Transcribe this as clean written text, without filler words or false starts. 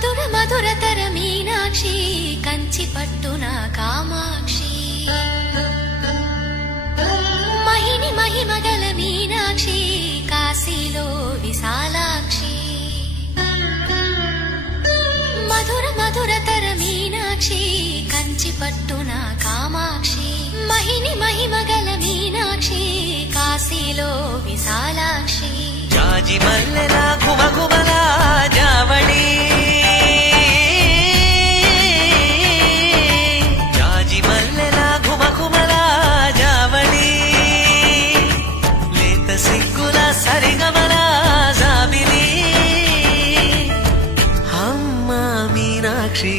మధుర మధురతర మీనాక్షి కంచి పట్టున కామాక్షి మహిని మహిమగల మీనాక్షి కాశీలో విశాలాక్షి మధుర మధురతర మీనాక్షి కంచి పట్టున కామాక్షి మహిని మహిమగల మీనాక్షి కాశీలో విశాలాక్షి జాజి మల్లెల ఘుమఘుమల జావళి జాజి మల్లెల ఘుమఘుమల జావళి లేత సిగ్గుల సరిగమల జాబిలి అమ్మ మీనాక్షి